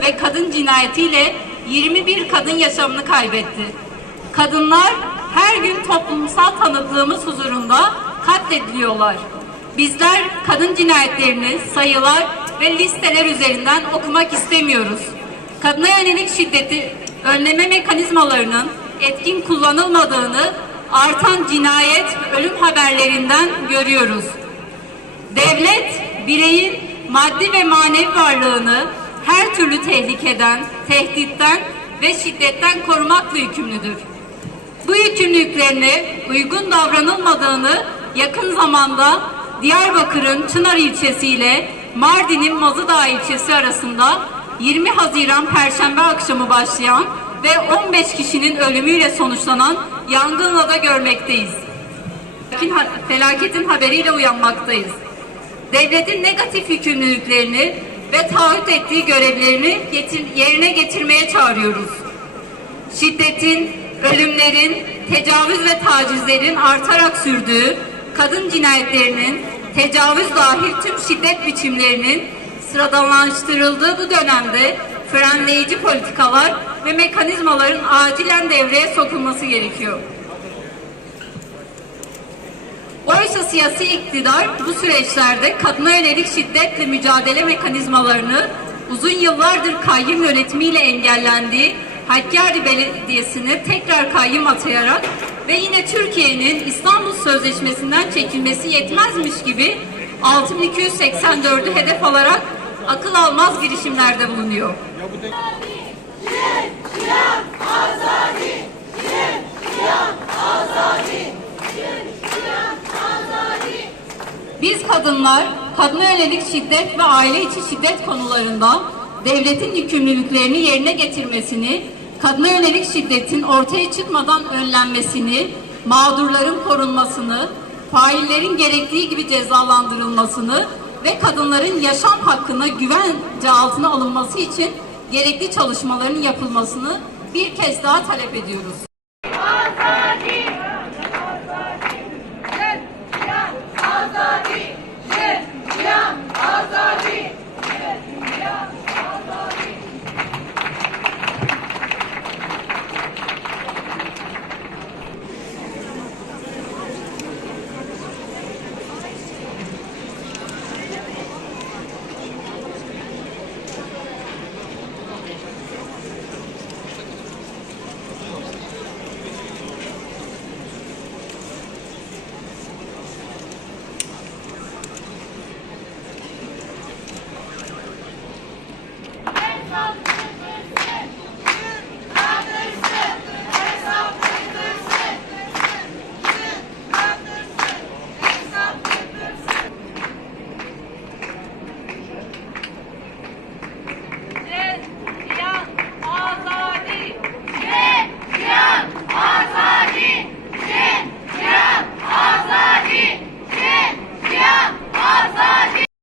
ve kadın cinayetiyle 21 kadın yaşamını kaybetti. Kadınlar her gün toplumsal tanıklığımız huzurunda katlediliyorlar. Bizler kadın cinayetlerini sayılar ve listeler üzerinden okumak istemiyoruz. Kadına yönelik şiddeti önleme mekanizmalarının etkin kullanılmadığını artan cinayet ölüm haberlerinden görüyoruz. Devlet, bireyin maddi ve manevi varlığını her türlü tehlikeden, tehditten ve şiddetten korumakla yükümlüdür. Bu yükümlülüklerine uygun davranılmadığını yakın zamanda Diyarbakır'ın Çınar ilçesi ile Mardin'in Mazıdağ ilçesi arasında 20 Haziran Perşembe akşamı başlayan ve 15 kişinin ölümüyle sonuçlanan yangınla da görmekteyiz. Felaketin haberiyle uyanmaktayız. Devletin negatif yükümlülüklerini ve taahhüt ettiği görevlerini yerine getirmeye çağırıyoruz. Şiddetin, ölümlerin, tecavüz ve tacizlerin artarak sürdüğü kadın cinayetlerinin, tecavüz dahil tüm şiddet biçimlerinin sıradanlaştırıldığı bu dönemde frenleyici politikalar ve mekanizmaların acilen devreye sokulması gerekiyor. Siyasi iktidar bu süreçlerde kadına yönelik şiddetle mücadele mekanizmalarını uzun yıllardır kayyum yönetimiyle engellendiği Hakkari Belediyesi'ne tekrar kayyum atayarak ve yine Türkiye'nin İstanbul Sözleşmesi'nden çekilmesi yetmezmiş gibi 6284'ü hedef alarak akıl almaz girişimlerde bulunuyor. Biz kadınlar, kadına yönelik şiddet ve aile içi şiddet konularında devletin yükümlülüklerini yerine getirmesini, kadına yönelik şiddetin ortaya çıkmadan önlenmesini, mağdurların korunmasını, faillerin gerektiği gibi cezalandırılmasını ve kadınların yaşam hakkına güvence altına alınması için gerekli çalışmaların yapılmasını bir kez daha talep ediyoruz.